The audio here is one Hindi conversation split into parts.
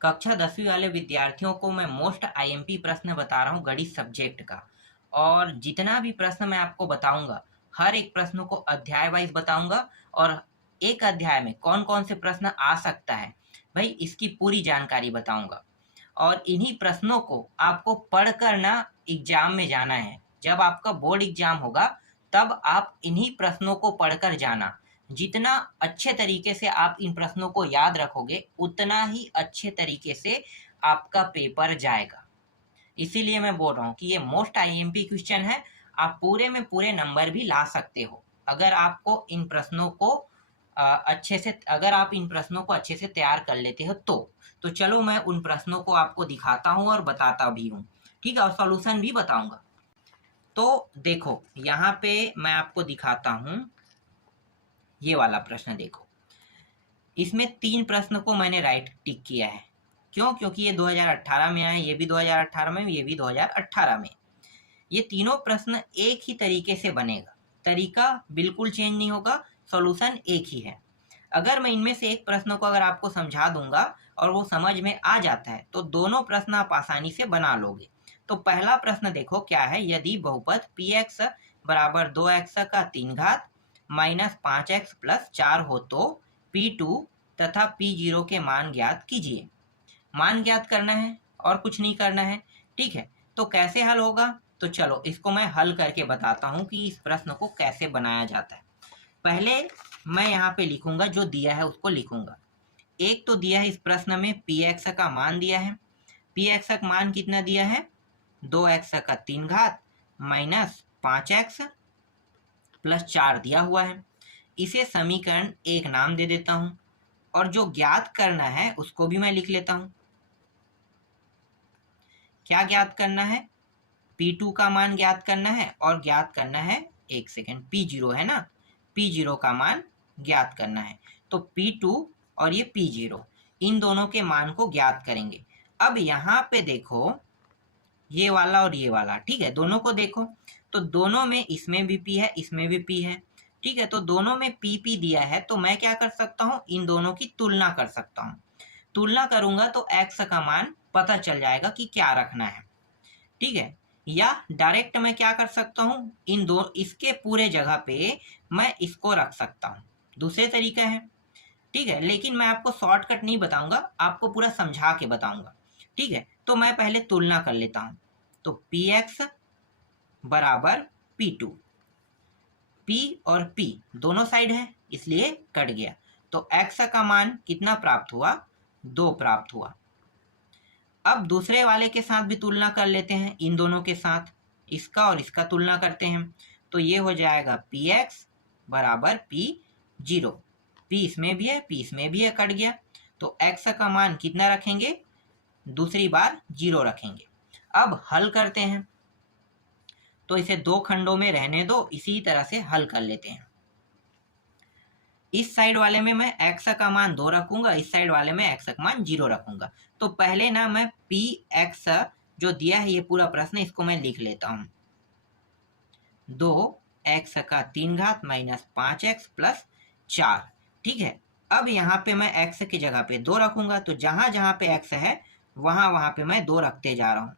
कक्षा 10वीं वाले विद्यार्थियों को मैं मोस्ट आईएमपी प्रश्न बता रहा हूँ गणित सब्जेक्ट का। और जितना भी प्रश्न मैं आपको बताऊंगा, हर एक प्रश्न को अध्याय वाइज बताऊंगा और एक अध्याय में कौन कौन से प्रश्न आ सकता है भाई इसकी पूरी जानकारी बताऊंगा। और इन्हीं प्रश्नों को आपको पढ़कर ना एग्जाम में जाना है। जब आपका बोर्ड एग्जाम होगा तब आप इन्हीं प्रश्नों को पढ़कर जाना। जितना अच्छे तरीके से आप इन प्रश्नों को याद रखोगे उतना ही अच्छे तरीके से आपका पेपर जाएगा। इसीलिए मैं बोल रहा हूँ कि ये मोस्ट आईएमपी क्वेश्चन है। आप पूरे में पूरे नंबर भी ला सकते हो अगर आपको इन प्रश्नों को अच्छे से अगर आप इन प्रश्नों को अच्छे से तैयार कर लेते हो तो चलो मैं उन प्रश्नों को आपको दिखाता हूँ और बताता भी हूँ। ठीक है, और सॉल्यूशन भी बताऊंगा। तो देखो यहाँ पे मैं आपको दिखाता हूँ। ये वाला प्रश्न देखो, इसमें 3 प्रश्न को मैंने राइट टिक किया है। क्यों? क्योंकि ये 2018 में आए, ये भी 2018 में, ये भी 2018 में। ये तीनों प्रश्न एक ही तरीके से बनेगा, तरीका बिल्कुल चेंज नहीं होगा, सॉल्यूशन एक ही है। अगर मैं इनमें से एक प्रश्न को अगर आपको समझा दूंगा और वो समझ में आ जाता है तो दोनों प्रश्न आप आसानी से बना लोगे। तो पहला प्रश्न देखो क्या है। यदि बहुपद पी एक्स बराबर 2x का 3 घात माइनस 5x प्लस 4 हो तो P2 तथा P0 के मान ज्ञात कीजिए। मान ज्ञात करना है और कुछ नहीं करना है। ठीक है, तो कैसे हल होगा? तो चलो इसको मैं हल करके बताता हूँ कि इस प्रश्न को कैसे बनाया जाता है। पहले मैं यहाँ पे लिखूंगा, जो दिया है उसको लिखूंगा। एक तो दिया है इस प्रश्न में पी एक्स का मान दिया है। पी एक्स का मान कितना दिया है? 2x का 3 घात माइनस 5x प्लस 4 दिया हुआ है। इसे समीकरण एक नाम दे देता हूँ और जो ज्ञात करना है उसको भी मैं लिख लेता हूँ। क्या ज्ञात करना है? P2 का मान ज्ञात करना है और ज्ञात करना है, एक सेकेंड, P0 है ना, P0 का मान ज्ञात करना है। तो P2 और ये P0 इन दोनों के मान को ज्ञात करेंगे। अब यहाँ पे देखो ये वाला और ये वाला, ठीक है, दोनों को देखो तो दोनों में, इसमें भी P है इसमें भी P है। ठीक है, तो दोनों में P दिया है तो मैं क्या कर सकता हूँ, इन दोनों की तुलना कर सकता हूँ। तुलना करूंगा तो x का मान पता चल जाएगा कि क्या रखना है। ठीक है, या डायरेक्ट मैं क्या कर सकता हूँ, इन दो इसके पूरे जगह पे मैं इसको रख सकता हूँ। दूसरे तरीका है। ठीक है, लेकिन मैं आपको शॉर्टकट नहीं बताऊंगा, आपको पूरा समझा के बताऊंगा। ठीक है, तो मैं पहले तुलना कर लेता हूँ। तो पी एक्स बराबर P2, P और P दोनों साइड है इसलिए कट गया। तो x का मान कितना प्राप्त हुआ? 2 प्राप्त हुआ। अब दूसरे वाले के साथ भी तुलना कर लेते हैं, इन दोनों के साथ इसका और इसका तुलना करते हैं। तो ये हो जाएगा Px बराबर P0। P इसमें भी है P इसमें भी है, कट गया। तो x का मान कितना रखेंगे? दूसरी बार 0 रखेंगे। अब हल करते हैं, तो इसे दो खंडों में रहने दो, इसी तरह से हल कर लेते हैं। इस साइड वाले में मैं x का मान 2 रखूंगा, इस साइड वाले में x का मान 0 रखूंगा। तो पहले ना मैं Px जो दिया है ये पूरा प्रश्न, इसको मैं लिख लेता हूँ। 2x का 3 घात माइनस 5x प्लस 4। ठीक है, अब यहाँ पे मैं x की जगह पे 2 रखूंगा, तो जहां जहां पे x है वहां पे मैं 2 रखते जा रहा हूँ।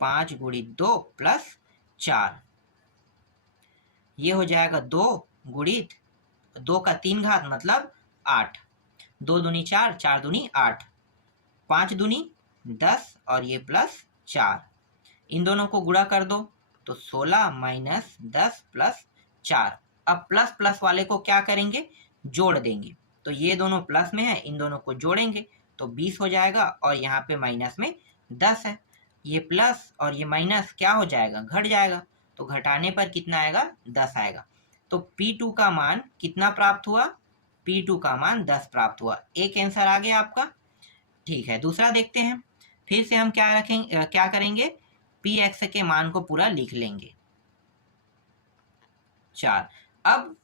5 गुणित 2 प्लस 4, ये हो जाएगा 2 गुणित 2 का 3 घात मतलब 8। 2 दूनी 4, 4 दूनी 8, 5 दूनी 10 और ये प्लस 4। इन दोनों को गुणा कर दो तो 16 माइनस 10 प्लस 4। अब प्लस प्लस वाले को क्या करेंगे? जोड़ देंगे। तो ये दोनों प्लस में है, इन दोनों को जोड़ेंगे तो 20 हो जाएगा और यहाँ पे माइनस में 10 है। ये प्लस और ये माइनस क्या हो जाएगा? घट जाएगा। तो घटाने पर कितना आएगा? 10 आएगा। तो P2 का मान कितना प्राप्त हुआ? P2 का मान 10 प्राप्त हुआ। एक आंसर आ गया आपका। ठीक है, दूसरा देखते हैं। फिर से हम क्या करेंगे? Px के मान को पूरा लिख लेंगे 4। अब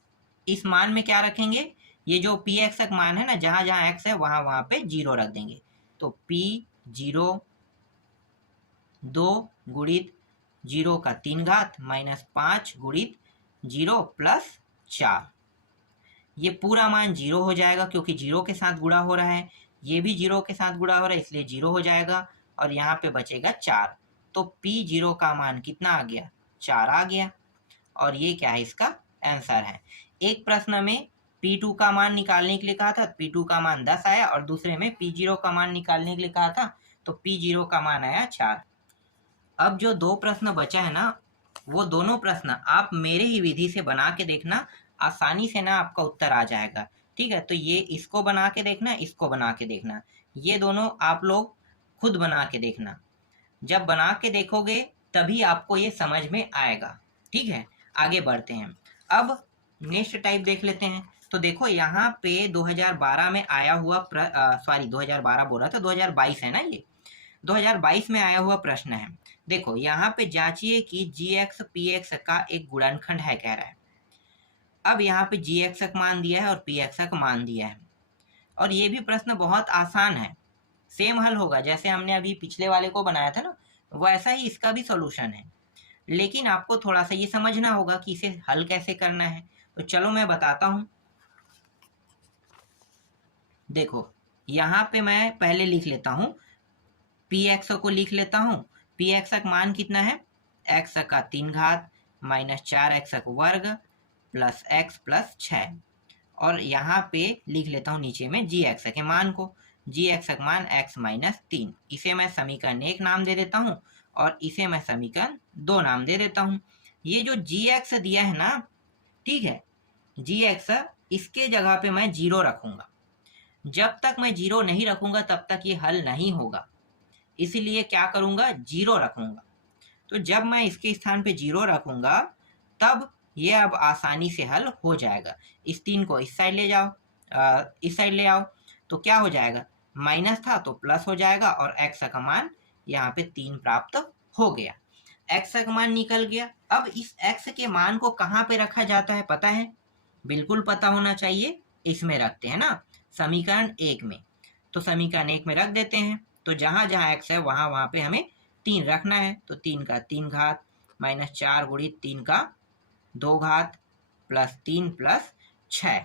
इस मान में क्या रखेंगे? ये जो Px का मान है ना, जहां जहां x है वहां पे 0 रख देंगे। तो P0 2 गुणित 0 का 3 घात माइनस 5 गुणित 0 प्लस 4, ये पूरा मान 0 हो जाएगा क्योंकि 0 के साथ गुणा हो रहा है, ये भी 0 के साथ गुणा हो रहा है इसलिए 0 हो जाएगा और यहाँ पे बचेगा 4। तो P0 का मान कितना आ गया? 4 आ गया और ये क्या है? इसका आंसर है। एक प्रश्न में P2 का मान निकालने के लिए कहा था, P2 का मान 10 आया और दूसरे में P0 का मान निकालने के लिए कहा था तो P0 का मान आया 4। अब जो 2 प्रश्न बचा है ना, वो दोनों प्रश्न आप मेरे ही विधि से बना के देखना, आसानी से ना आपका उत्तर आ जाएगा। ठीक है, तो ये इसको बना के देखना, इसको बना के देखना, ये दोनों आप लोग खुद बना के देखना। जब बना के देखोगे तभी आपको ये समझ में आएगा। ठीक है, आगे बढ़ते हैं। अब नेक्स्ट टाइप देख लेते हैं। तो देखो यहाँ पे 2012 में आया हुआ 2012 बोल रहा था, 2022 है ना, ये 2022 में आया हुआ प्रश्न है। देखो यहाँ पे जांचिए कि gx px का एक गुणनखंड है कह रहा है। अब यहाँ पे gx का मान दिया है और px का मान दिया है और ये भी प्रश्न बहुत आसान है, सेम हल होगा जैसे हमने अभी पिछले वाले को बनाया था ना, वैसा ही इसका भी सॉल्यूशन है। लेकिन आपको थोड़ा सा ये समझना होगा कि इसे हल कैसे करना है। तो चलो मैं बताता हूँ। देखो यहाँ पे मैं पहले लिख लेता हूँ, px को लिख लेता हूँ। px का मान कितना है? x का 3 घात माइनस 4x का वर्ग प्लस x प्लस 6। और यहाँ पे लिख लेता हूँ नीचे में gx के मान को, gx का मान x माइनस 3। इसे मैं समीकरण 1 नाम दे देता हूँ और इसे मैं समीकरण 2 नाम दे देता हूँ। ये जो gx दिया है ना, ठीक है, gx इसके जगह पे मैं 0 रखूंगा। जब तक मैं 0 नहीं रखूंगा तब तक ये हल नहीं होगा, इसीलिए क्या करूंगा? 0 रखूंगा। तो जब मैं इसके स्थान पे 0 रखूंगा तब ये अब आसानी से हल हो जाएगा। इस 3 को इस साइड ले जाओ, इस साइड ले आओ तो क्या हो जाएगा? माइनस था तो प्लस हो जाएगा और x का मान यहाँ पे 3 प्राप्त हो गया। x का मान निकल गया। अब इस x के मान को कहाँ पे रखा जाता है पता है? बिल्कुल पता होना चाहिए। इसमें रखते हैं ना, समीकरण 1 में। तो समीकरण 1 में रख देते हैं। तो जहाँ जहाँ x है वहाँ वहाँ पे हमें 3 रखना है। तो 3 का 3 घात माइनस 4 गुणित 3 का 2 घात प्लस 3 प्लस 6,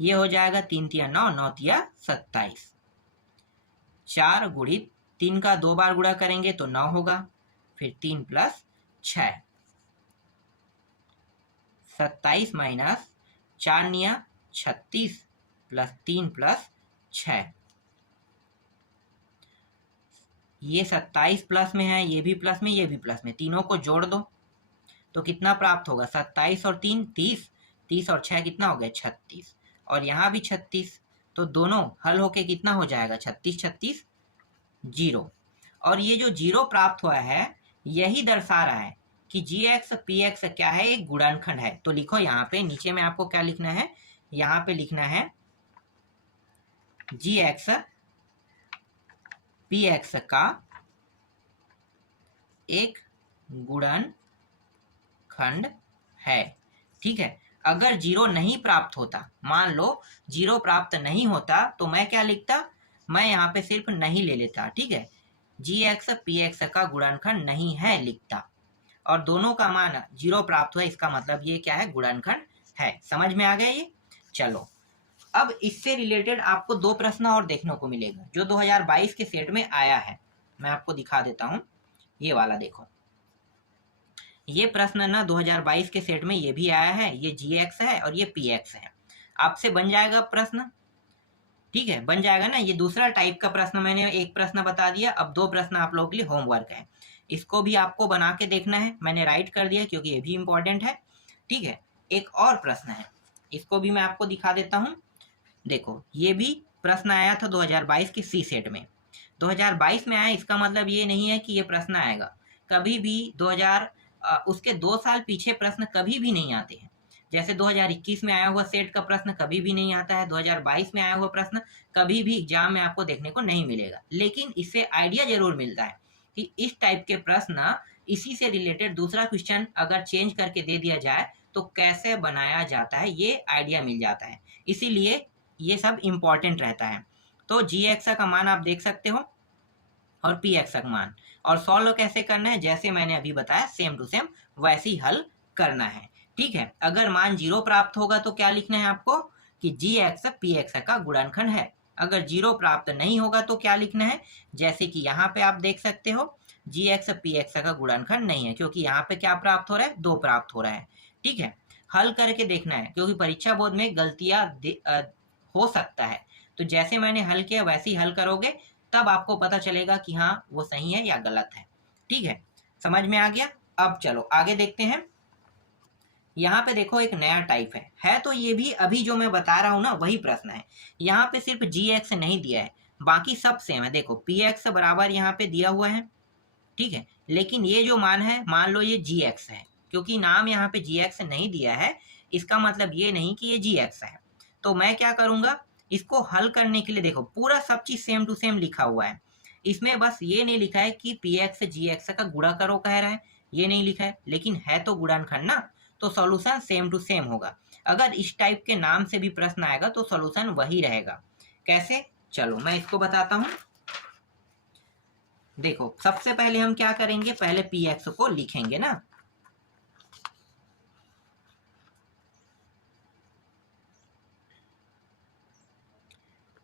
ये हो जाएगा 3 तिया 9, 9 तिया 27। 4 गुणित 3 का 2 बार गुणा करेंगे तो 9 होगा, फिर 3 प्लस 6, 27 माइनस 4 निया 36 प्लस 3 प्लस 6। ये 27 प्लस में है, ये भी प्लस में, ये भी प्लस में, तीनों को जोड़ दो तो कितना प्राप्त होगा? 27 और 3 30, 30 और 6 कितना हो गया? 36। और यहाँ भी 36, तो दोनों हल होके कितना हो जाएगा? 36 36 0। और ये जो 0 प्राप्त हुआ है यही दर्शा रहा है कि gx px क्या है? एक गुणनखंड है। तो लिखो यहाँ पे नीचे में आपको क्या लिखना है? यहाँ पे लिखना है gx px का एक गुणनखंड है। ठीक है, अगर 0 नहीं प्राप्त होता, मान लो 0 प्राप्त नहीं होता तो मैं क्या लिखता? मैं यहाँ पे सिर्फ नहीं ले लेता। ठीक है, gx px का गुणनखंड नहीं है लिखता, और दोनों का मान 0 प्राप्त हुआ, इसका मतलब ये क्या है? गुणनखंड है। समझ में आ गया ये? चलो, अब इससे रिलेटेड आपको 2 प्रश्न और देखने को मिलेगा जो 2022 के सेट में आया है। मैं आपको दिखा देता हूँ, ये वाला देखो। ये प्रश्न ना 2022 के सेट में ये भी आया है, ये gx है और ये px है। आपसे बन जाएगा प्रश्न, ठीक है, बन जाएगा ना। ये दूसरा टाइप का प्रश्न, मैंने एक प्रश्न बता दिया, अब 2 प्रश्न आप लोगों के लिए होमवर्क है। इसको भी आपको बना के देखना है, मैंने राइट कर दिया क्योंकि ये भी इंपॉर्टेंट है। ठीक है, एक और प्रश्न है, इसको भी मैं आपको दिखा देता हूँ। देखो, ये भी प्रश्न आया था 2022 के सी सेट में। 2022 में आया, इसका मतलब ये नहीं है कि ये प्रश्न आएगा। कभी भी उसके 2 साल पीछे प्रश्न कभी भी नहीं आते हैं। जैसे 2021 में आया हुआ सेट का प्रश्न कभी भी नहीं आता है, 2022 में आया हुआ प्रश्न कभी भी एग्जाम में आपको देखने को नहीं मिलेगा। लेकिन इससे आइडिया जरूर मिलता है कि इस टाइप के प्रश्न, इसी से रिलेटेड दूसरा क्वेश्चन अगर चेंज करके दे दिया जाए तो कैसे बनाया जाता है, ये आइडिया मिल जाता है। इसीलिए ये सब इम्पॉर्टेंट रहता है। तो gx का मान आप देख सकते हो और px का मान, और सॉल्व कैसे करना है जैसे मैंने अभी बताया, सेम टू सेम वैसे ही हल करना है। ठीक है। अगर मान 0 प्राप्त होगा तो क्या लिखना है आपको कि जी एक्स पी एक्स का गुणनखंड है। अगर 0 प्राप्त नहीं होगा तो क्या लिखना है, जैसे कि यहाँ पे आप देख सकते हो जी एक्स पी एक्स का गुणनखंड नहीं है, क्योंकि यहाँ पे क्या प्राप्त हो रहा है, 2 प्राप्त हो रहा है। ठीक है, हल करके देखना है, क्योंकि परीक्षा बोर्ड में गलतियां हो सकता है। तो जैसे मैंने हल किया वैसे ही हल करोगे, तब आपको पता चलेगा कि हाँ वो सही है या गलत है। ठीक है, समझ में आ गया। अब चलो आगे देखते हैं। यहाँ पे देखो एक नया टाइप है तो ये भी अभी जो मैं बता रहा हूँ ना वही प्रश्न है। यहाँ पे सिर्फ जी एक्स नहीं दिया है, बाकी सब सेम है। देखो पी एक्स बराबर यहाँ पे दिया हुआ है, ठीक है, लेकिन ये जो मान है, मान लो ये जी एक्स है, क्योंकि नाम यहाँ पे जी एक्स नहीं दिया है, इसका मतलब ये नहीं कि ये जी एक्स है। तो मैं क्या करूँगा, इसको हल करने के लिए देखो पूरा सब चीज़ सेम टू सेम लिखा हुआ है। इसमें बस ये नहीं लिखा है कि पी एक्स जी एक्स का गुणा करो कह रहा है, ये नहीं लिखा है, लेकिन है तो गुणनखंड ना, तो सॉल्यूशन सेम टू सेम होगा। अगर इस टाइप के नाम से भी प्रश्न आएगा तो सॉल्यूशन वही रहेगा। कैसे, चलो मैं इसको बताता हूँ। देखो सबसे पहले हम क्या करेंगे, पहले पी एक्स को लिखेंगे ना।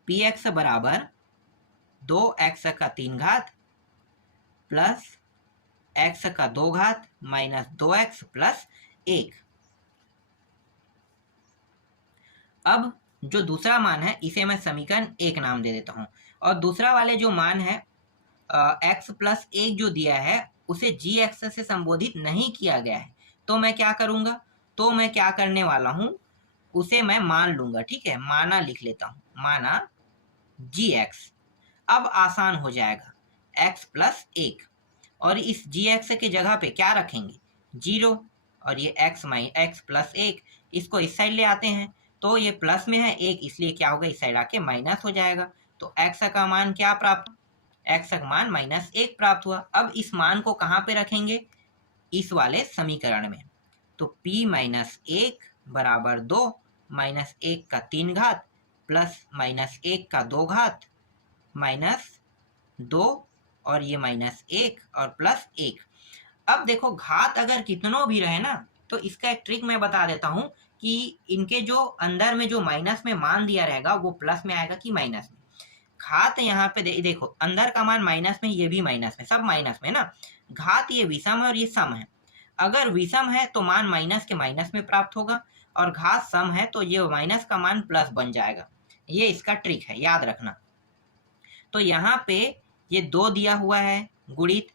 पी एक्स बराबर 2x का 3 घात प्लस x का 2 घात माइनस 2x प्लस 1। अब जो दूसरा मान है इसे मैं समीकरण 1 नाम दे देता हूं, और दूसरा वाले जो मान है x प्लस 1 जो दिया है उसे जी एक्स से संबोधित नहीं किया गया है। तो मैं क्या करूंगा, तो मैं क्या करने वाला हूं, उसे मैं मान लूंगा। ठीक है, माना लिख लेता हूं, माना जी एक्स। अब आसान हो जाएगा, x प्लस 1, और इस जी एक्स के जगह पे क्या रखेंगे, 0, और ये x प्लस 1, इसको इस साइड ले आते हैं तो ये प्लस में है 1, इसलिए क्या होगा, इस साइड आके माइनस हो जाएगा। तो x का मान क्या प्राप्त, x का मान -1 प्राप्त हुआ। अब इस मान को कहाँ पे रखेंगे, इस वाले समीकरण में। तो p माइनस 1 बराबर 2 माइनस 1 का 3 घात प्लस माइनस 1 का 2 घात माइनस 2 और ये -1 और प्लस 1। अब देखो घात अगर कितनों भी रहे ना, तो इसका एक ट्रिक मैं बता देता हूँ कि इनके जो अंदर में जो माइनस में मान दिया रहेगा वो प्लस में आएगा कि माइनस में। घात यहाँ पे देखो अंदर का मान माइनस में, ये भी माइनस में, सब माइनस में ना। घात ये विषम है और ये सम है। अगर विषम है तो मान माइनस के माइनस में प्राप्त होगा, और घात सम है तो ये माइनस का मान प्लस बन जाएगा। ये इसका ट्रिक है, याद रखना। तो यहाँ पे ये 2 दिया हुआ है गुणित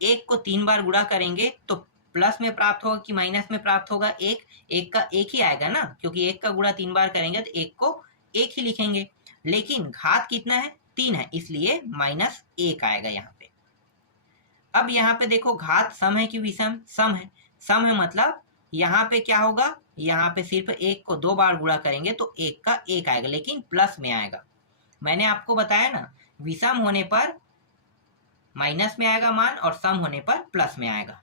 1 को 3 बार गुणा करेंगे तो प्लस में प्राप्त होगा कि माइनस में प्राप्त होगा, 1 का 1 ही आएगा ना, क्योंकि 1 का गुणा 3 बार करेंगे तो 1 को 1 ही लिखेंगे। लेकिन घात कितना है, 3 है, इसलिए -1 आएगा यहाँ पे। अब यहाँ पे देखो घात सम है कि विषम, सम है। सम है मतलब यहाँ पे क्या होगा, यहाँ पे सिर्फ 1 को 2 बार गुणा करेंगे तो 1 का 1 आएगा, लेकिन प्लस में आएगा। मैंने आपको बताया ना, विषम होने पर माइनस में आएगा मान और सम होने पर प्लस में आएगा।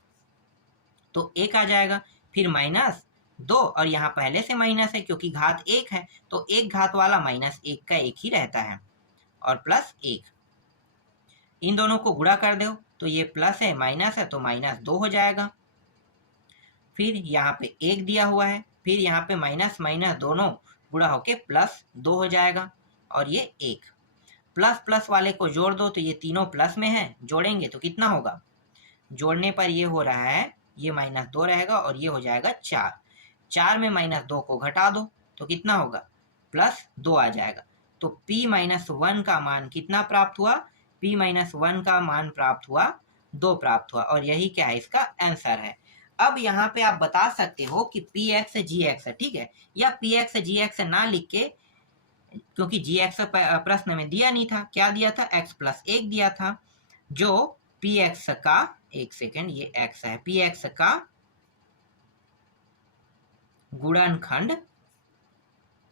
तो 1 आ जाएगा, फिर -2, और यहाँ पहले से माइनस है क्योंकि घात 1 है, तो 1 घात वाला -1 का 1 ही रहता है, और प्लस 1। इन दोनों को गुणा कर दो तो ये प्लस है माइनस है तो -2 हो जाएगा। फिर यहाँ पे 1 दिया हुआ है, फिर यहाँ पे माइनस माइनस दोनों गुणा होके +2 हो जाएगा, और ये 1। प्लस प्लस वाले को जोड़ दो तो ये तीनों प्लस में है, जोड़ेंगे तो कितना होगा, जोड़ने पर ये हो रहा है, ये -2 रहेगा और ये हो जाएगा 4। 4 में -2 को घटा दो तो कितना होगा, +2 आ जाएगा। तो p-1 का मान कितना प्राप्त हुआ, p-1 का मान प्राप्त हुआ 2 प्राप्त हुआ, और यही क्या है, इसका आंसर है। अब यहाँ पे आप बता सकते हो कि पी एक्स जी एक्स है, ठीक है, या पी एक्स जी एक्स ना लिख के, क्योंकि जी एक्स प्रश्न में दिया नहीं था, क्या दिया था, x प्लस 1 दिया था, जो पी एक्स का, एक सेकेंड, ये x है, पी एक्स का गुणनखंड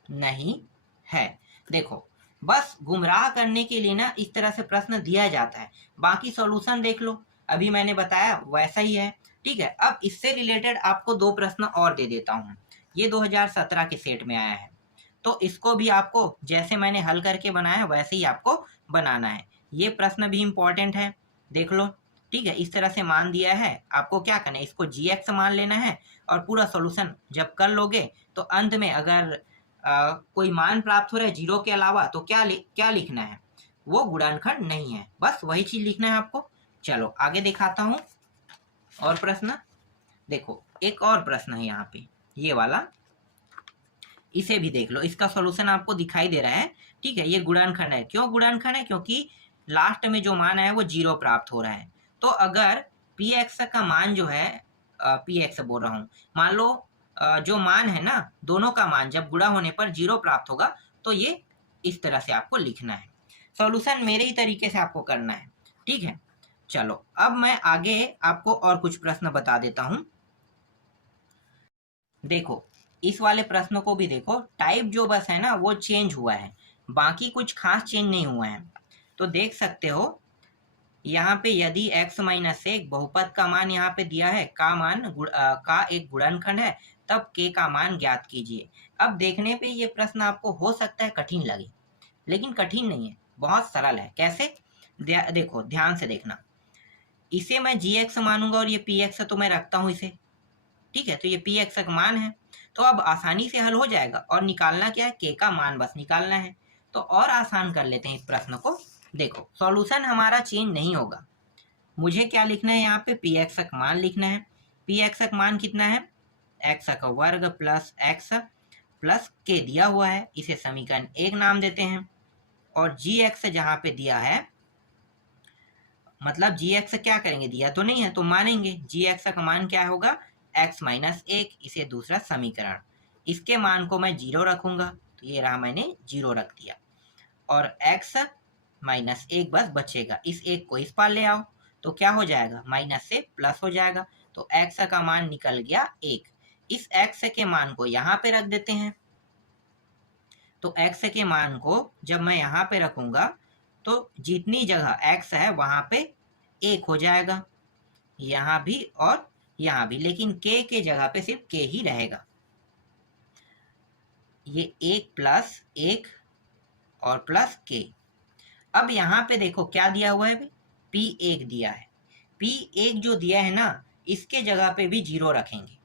नहीं है। देखो बस गुमराह करने के लिए ना इस तरह से प्रश्न दिया जाता है, बाकी सॉल्यूशन देख लो, अभी मैंने बताया वैसा ही है। ठीक है, अब इससे रिलेटेड आपको 2 प्रश्न और दे देता हूँ। ये 2017 के सेट में आया है, तो इसको भी आपको जैसे मैंने हल करके बनाया वैसे ही आपको बनाना है। ये प्रश्न भी इम्पोर्टेंट है, देख लो। ठीक है, इस तरह से मान दिया है। आपको क्या करना है, इसको gx मान लेना है और पूरा सॉल्यूशन जब कर लोगे तो अंत में अगर कोई मान प्राप्त हो रहा है जीरो के अलावा तो क्या लिखना है, वो गुणनखंड नहीं है, बस वही चीज लिखना है आपको। चलो आगे दिखाता हूँ और प्रश्न। देखो एक और प्रश्न है यहाँ पे, ये वाला, इसे भी देख लो, इसका सॉल्यूशन आपको दिखाई दे रहा है। ठीक है, ये गुणनखंड है। क्यों गुणनखंड है, क्योंकि लास्ट में जो मान है वो जीरो प्राप्त हो रहा है। तो अगर पी एक्स का मान जो है, पी एक्स बोल रहा हूँ, मान लो जो मान है ना, दोनों का मान जब गुणा होने पर जीरो प्राप्त होगा, तो ये इस तरह से आपको लिखना है। सॉल्यूशन मेरे ही तरीके से आपको करना है। ठीक है, चलो अब मैं आगे आपको और कुछ प्रश्न बता देता हूं। देखो इस वाले प्रश्न को भी देखो, टाइप जो बस है ना वो चेंज हुआ है, बाकी कुछ खास चेंज नहीं हुआ है। तो देख सकते हो यहाँ पे यदि x माइनस एक बहुपद का मान यहाँ पे दिया है, का एक गुणनखंड है, तब k का मान ज्ञात कीजिए। अब देखने पे ये प्रश्न आपको हो सकता है कठिन लगे, लेकिन कठिन नहीं है, बहुत सरल है। कैसे, देखो ध्यान से देखना। इसे मैं gx मानूंगा और ये px तो मैं रखता हूँ इसे। ठीक है, तो ये px का मान है, तो अब आसानी से हल हो जाएगा। और निकालना क्या है, k का मान बस निकालना है। तो और आसान कर लेते हैं इस प्रश्न को। देखो सॉल्यूशन हमारा चेंज नहीं होगा, मुझे क्या लिखना है, यहाँ पे px का मान लिखना है। px का मान कितना है, x का वर्ग प्लस x प्लस k दिया हुआ है, इसे समीकरण 1 नाम देते हैं। और gx जहाँ पे दिया है, मतलब gx क्या करेंगे, दिया तो नहीं है तो मानेंगे। gx का मान क्या होगा, x माइनस एक, इसे दूसरा समीकरण। इसके मान को मैं जीरो रखूंगा, तो ये रहा, मैंने जीरो रख दिया। और x माइनस एक बस बचेगा, इस एक को इस पार ले आओ तो क्या हो जाएगा, माइनस से प्लस हो जाएगा। तो x का मान निकल गया एक। इस x के मान को यहाँ पे रख देते हैं। तो x के मान को जब मैं यहाँ पे रखूंगा तो जितनी जगह x है वहां पे एक हो जाएगा, यहाँ भी और यहाँ भी, लेकिन k के जगह पे सिर्फ k ही रहेगा। ये एक प्लस एक और प्लस k। अब यहाँ पे देखो क्या दिया हुआ है, p1 दिया है। p1 जो दिया है ना, इसके जगह पे भी जीरो रखेंगे,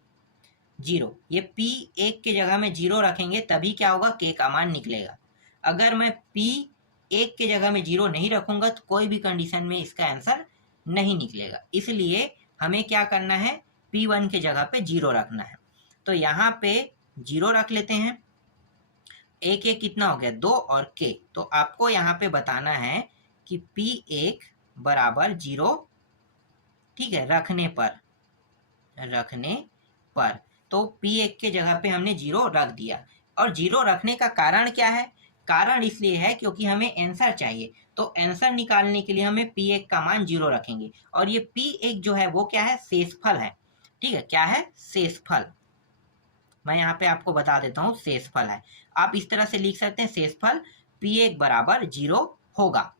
जीरो। ये p1 के जगह में जीरो रखेंगे तभी क्या होगा, k का मान निकलेगा। अगर मैं p1 के जगह में जीरो नहीं रखूंगा तो कोई भी कंडीशन में इसका आंसर नहीं निकलेगा। इसलिए हमें क्या करना है, p1 के जगह पे जीरो रखना है। तो यहाँ पे जीरो रख लेते हैं। एक एक कितना हो गया, दो, और k। तो आपको यहाँ पे बताना है कि p1 बराबर जीरो, ठीक है, रखने पर तो p1 के जगह पे हमने जीरो रख दिया। और जीरो रखने का कारण क्या है, कारण इसलिए है क्योंकि हमें आंसर चाहिए। तो आंसर निकालने के लिए हमें p1 का मान जीरो रखेंगे। और ये p1 जो है वो क्या है, शेषफल है। ठीक है, क्या है, शेषफल। मैं यहाँ पे आपको बता देता हूँ, शेषफल है। आप इस तरह से लिख सकते हैं, शेषफल p1 बराबर जीरो होगा।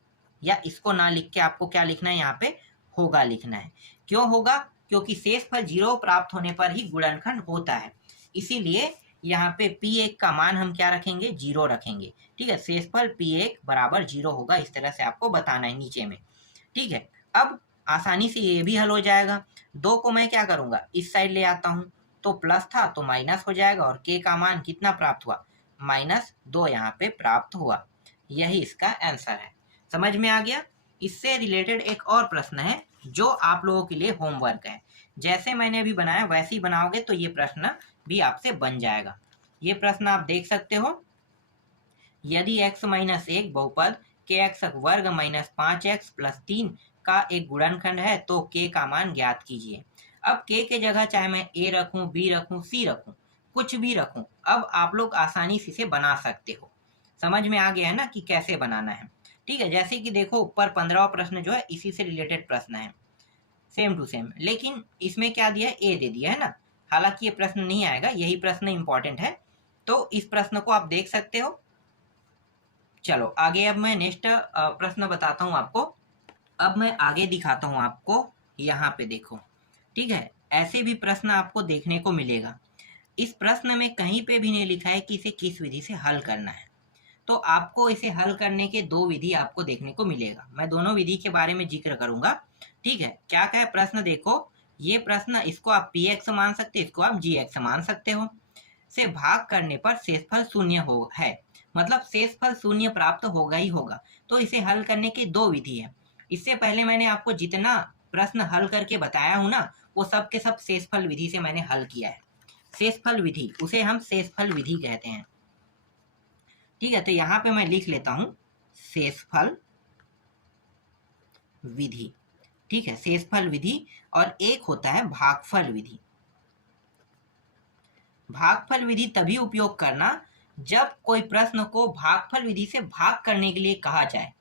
या इसको ना लिख के आपको क्या लिखना है, यहाँ पे होगा लिखना है। क्यों होगा, क्योंकि शेषफल जीरो प्राप्त होने पर ही गुणनखंड होता है। इसीलिए यहाँ पे p1 का मान हम क्या रखेंगे, जीरो रखेंगे। ठीक है, शेषफल p1 बराबर जीरो होगा, इस तरह से आपको बताना है नीचे में। ठीक है, अब आसानी से ये भी हल हो जाएगा। दो को मैं क्या करूंगा, इस साइड ले आता हूँ, तो प्लस था तो माइनस हो जाएगा। और k का मान कितना प्राप्त हुआ, -2 यहाँ पे प्राप्त हुआ। यही इसका आंसर है। समझ में आ गया। इससे रिलेटेड एक और प्रश्न है जो आप लोगों के लिए होमवर्क है। जैसे मैंने अभी बनाया वैसे ही बनाओगे तो ये प्रश्न भी आपसे बन जाएगा। ये प्रश्न आप देख सकते हो, यदि x माइनस एक बहुपद kx वर्ग माइनस 5x प्लस 3 का एक गुणनखंड है तो k का मान ज्ञात कीजिए। अब k के जगह चाहे मैं a रखूं, b रखूं, c रखूं, कुछ भी रखूं, अब आप लोग आसानी से इसे बना सकते हो। समझ में आ गया है ना कि कैसे बनाना है। ठीक है, जैसे कि देखो ऊपर 15वां प्रश्न जो है इसी से रिलेटेड प्रश्न है, सेम टू सेम, लेकिन इसमें क्या दिया है, ए दे दिया है ना। हालांकि ये प्रश्न नहीं आएगा, यही प्रश्न इंपॉर्टेंट है, तो इस प्रश्न को आप देख सकते हो। चलो आगे अब मैं नेक्स्ट प्रश्न बताता हूँ आपको। अब मैं आगे दिखाता हूँ आपको, यहाँ पे देखो। ठीक है, ऐसे भी प्रश्न आपको देखने को मिलेगा। इस प्रश्न में कहीं पे भी नहीं लिखा है कि इसे किस विधि से हल करना है। तो आपको इसे हल करने के दो विधि आपको देखने को मिलेगा। मैं दोनों विधि के बारे में जिक्र करूंगा। ठीक है, क्या क्या है प्रश्न देखो। ये प्रश्न, इसको आप पी एक्स मान सकते, इसको आप जी एक्स मान सकते हो। से भाग करने पर शेषफल शून्य हो है, मतलब शेषफल शून्य प्राप्त होगा ही होगा। तो इसे हल करने की दो विधि है। इससे पहले मैंने आपको जितना प्रश्न हल करके बताया हूं ना, वो सब के सब शेषफल विधि से मैंने हल किया है। शेषफल विधि, उसे हम शेषफल विधि कहते हैं। ठीक है, तो यहां पे मैं लिख लेता हूं शेषफल विधि। ठीक है, शेषफल विधि। और एक होता है भागफल विधि। भागफल विधि तभी उपयोग करना जब कोई प्रश्न को भागफल विधि से भाग करने के लिए कहा जाए।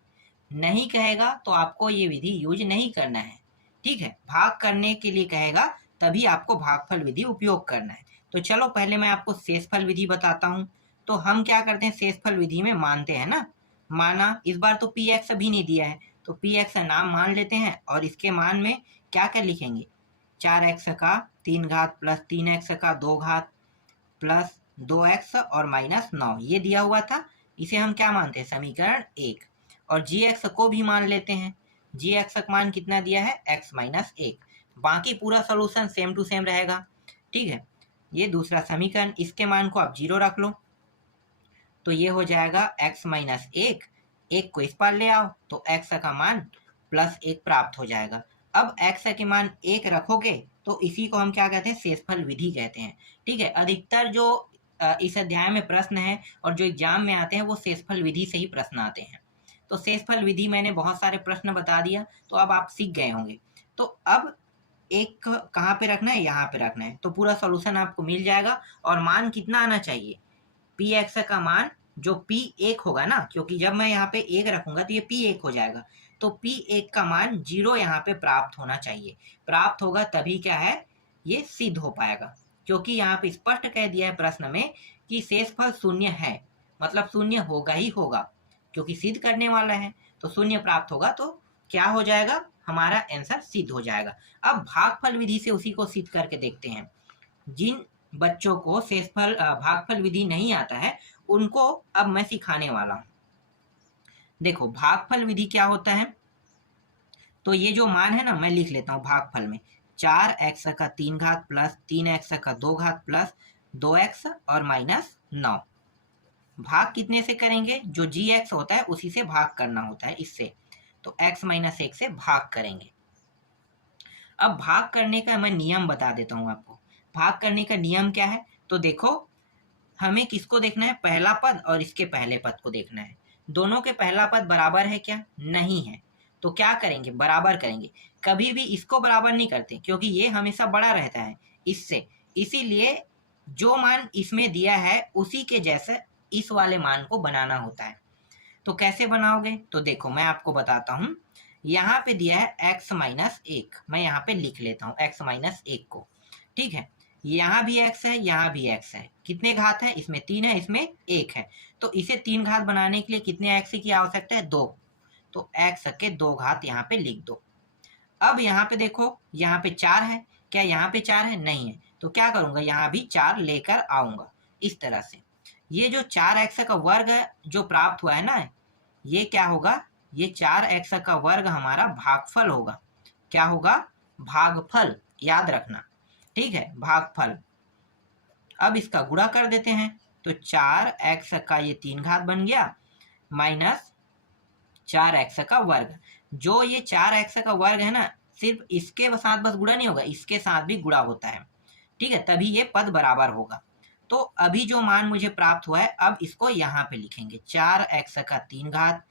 नहीं कहेगा तो आपको ये विधि यूज नहीं करना है। ठीक है, भाग करने के लिए कहेगा तभी आपको भागफल विधि उपयोग करना है। तो चलो पहले मैं आपको शेषफल विधि बताता हूँ। तो हम क्या करते हैं, शेषफल विधि में मानते हैं ना, माना इस बार तो पी एक्स अभी नहीं दिया है, तो पी एक्स नाम मान लेते हैं और इसके मान में क्या क्या लिखेंगे, 4x का 3 घात प्लस 3x का 2 घात प्लस 2x और माइनस 9, ये दिया हुआ था। इसे हम क्या मानते हैं, समीकरण 1। और जी एक्स को भी मान लेते हैं। जी एक्स का मान कितना दिया है, x माइनस 1। बाकी पूरा सोल्यूशन सेम टू सेम रहेगा। ठीक है, ये दूसरा समीकरण, इसके मान को आप 0 रख लो, तो ये हो जाएगा x माइनस 1। 1 को इस पार ले आओ तो x का मान प्लस 1 प्राप्त हो जाएगा। अब x के मान 1 रखोगे तो इसी को हम क्या कहते हैं, शेषफल विधि कहते हैं। ठीक है, अधिकतर जो इस अध्याय में प्रश्न है और जो एग्जाम में आते हैं वो शेषफल विधि से ही प्रश्न आते हैं। तो शेषफल विधि मैंने बहुत सारे प्रश्न बता दिया, तो अब आप सीख गए होंगे। तो अब एक कहाँ पे रखना है, यहाँ पे रखना है, तो पूरा सॉल्यूशन आपको मिल जाएगा। और मान कितना आना चाहिए, पी एक्स का मान जो पी 1 होगा ना, क्योंकि जब मैं यहाँ पे 1 रखूंगा तो ये पी 1 हो जाएगा, तो पी 1 का मान 0 यहाँ पे प्राप्त होना चाहिए। प्राप्त होगा तभी क्या है, ये सिद्ध हो पाएगा। क्योंकि यहाँ पे स्पष्ट कह दिया है प्रश्न में कि शेषफल शून्य है, मतलब शून्य होगा ही होगा, क्योंकि सिद्ध करने वाला है। तो शून्य प्राप्त होगा तो क्या हो जाएगा, हमारा आंसर सिद्ध हो जाएगा। अब भागफल विधि से उसी को सिद्ध करके देखते हैं। जिन बच्चों को शेषफल भागफल विधि नहीं आता है उनको अब मैं सिखाने वाला हूं। देखो भागफल विधि क्या होता है, तो ये जो मान है ना, मैं लिख लेता हूं भागफल में 4x का 3 घात प्लस 3x का 2 घात प्लस 2x और माइनस 9। भाग कितने से करेंगे, जो जी एक्स होता है उसी से भाग करना होता है, इससे तो x माइनस 1 से भाग करेंगे। अब भाग करने का मैं नियम बता देता हूं आपको। भाग करने का नियम क्या है, तो देखो हमें किसको देखना है, पहला पद और इसके पहले पद को देखना है। दोनों के पहला पद बराबर है क्या, नहीं है, तो क्या करेंगे, बराबर करेंगे। कभी भी इसको बराबर नहीं करते क्योंकि ये हमेशा बड़ा रहता है इससे, इसीलिए जो मान इसमें दिया है उसी के जैसे इस वाले मान को बनाना होता है। तो कैसे बनाओगे, तो देखो मैं आपको बताता हूं। यहाँ पे दिया है x माइनस 1, मैं यहाँ पे लिख लेता हूँ x माइनस 1 को। ठीक है, यहाँ भी x है, यहाँ भी x है। कितने घात है, इसमें 3 है, इसमें 1 है, तो इसे 3 घात बनाने के लिए कितने x की आवश्यकता है, 2। तो x के 2 घात यहाँ पे लिख दो। अब यहाँ पे देखो, यहाँ पे 4 है, क्या यहाँ पे 4 है, नहीं है, तो क्या करूंगा, यहाँ भी 4 लेकर आऊंगा इस तरह से। ये जो 4x का वर्ग जो प्राप्त हुआ है ना, ये क्या होगा, ये 4x का वर्ग हमारा भागफल होगा। क्या होगा, भागफल, याद रखना। ठीक है, भागफल। अब इसका गुणा कर देते हैं, तो 4x का ये 3 घात बन गया माइनस 4x का वर्ग। जो ये 4x का वर्ग है ना, सिर्फ इसके साथ बस गुणा नहीं होगा, इसके साथ भी गुणा होता है। ठीक है, तभी ये पद बराबर होगा। तो अभी जो मान मुझे प्राप्त हुआ है, अब इसको यहाँ पे लिखेंगे, 4x का 3 घात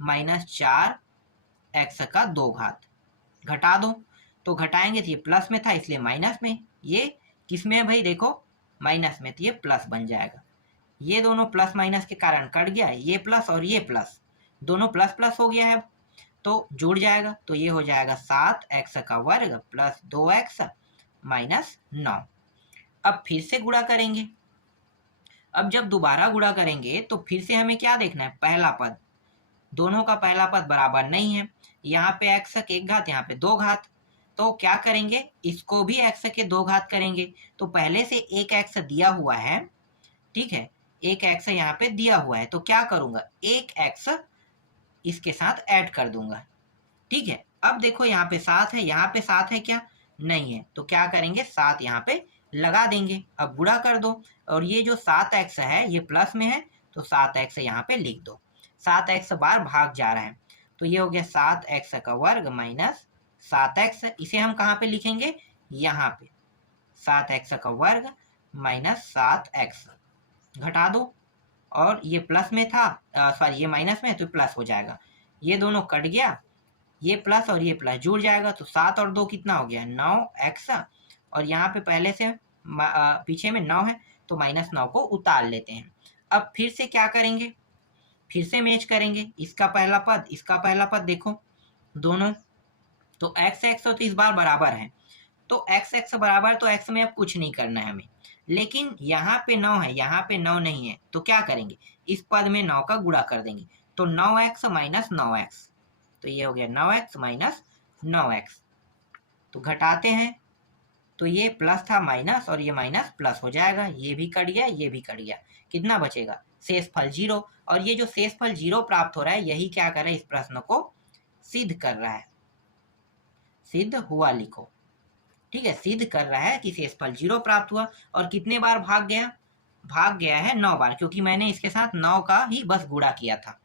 माइनस 4x का 2 घात। घटा दो, तो घटाएंगे तो ये प्लस में था इसलिए माइनस में, ये किस में है भाई, देखो माइनस में, तो ये प्लस बन जाएगा। ये दोनों प्लस माइनस के कारण कट गया, ये प्लस और ये प्लस, दोनों प्लस प्लस हो गया है, तो जुड़ जाएगा, तो ये हो जाएगा 7x का वर्ग प्लस 2x माइनस 9। अब फिर से गुणा करेंगे। अब जब दोबारा गुणा करेंगे तो फिर से हमें क्या देखना है, पहला पद, दोनों का पहला पद बराबर नहीं है। यहाँ पे x का 1 घात, यहाँ पे 2 घात, तो क्या करेंगे, इसको भी x के 2 घात करेंगे। तो पहले से एक x दिया हुआ है, ठीक है, एक एक्स यहाँ पे दिया हुआ है, तो क्या करूंगा, एक एक्स इसके साथ ऐड कर दूंगा। ठीक है, अब देखो यहाँ पे 7 है, यहाँ पे 7 है क्या, नहीं है, तो क्या करेंगे 7 यहाँ पे लगा देंगे। अब गुणा कर दो, और ये जो 7x है ये प्लस में है, तो 7x यहाँ पे लिख दो। 7x बार भाग जा रहा है, तो ये हो गया 7x का वर्ग माइनस 7x। इसे हम कहाँ पे लिखेंगे, यहाँ पे 7x का वर्ग माइनस 7x घटा दो, और ये प्लस में था, सॉरी ये माइनस में है तो प्लस हो जाएगा, ये दोनों कट गया, ये प्लस और ये प्लस जुड़ जाएगा, तो 7 और 2 कितना हो गया 9x, और यहाँ पे पहले से पीछे में 9 है तो माइनस 9 को उतार लेते हैं। अब फिर से क्या करेंगे, फिर से मैच करेंगे, इसका पहला पद इसका पहला पद देखो दोनों, तो x तो इस बार बराबर है, तो x बराबर, तो x में अब कुछ नहीं करना है हमें, लेकिन यहाँ पे 9 है, यहाँ पे 9 नहीं है, तो क्या करेंगे, इस पद में 9 का गुणा कर देंगे, तो 9x माइनस 9x, तो ये हो गया 9x माइनस 9x। तो घटाते हैं, तो ये प्लस था माइनस, और ये माइनस प्लस हो जाएगा, ये भी कट गया, ये भी कट गया, कितना बचेगा, शेषफल 0। और ये जो शेषफल 0 प्राप्त हो रहा है, यही क्या कर रहा है, इस प्रश्न को सिद्ध कर रहा है, सिद्ध हुआ लिखो। ठीक है, सिद्ध कर रहा है कि शेषफल 0 प्राप्त हुआ। और कितने बार भाग गया, भाग गया है 9 बार, क्योंकि मैंने इसके साथ 9 का ही बस गुणा किया था।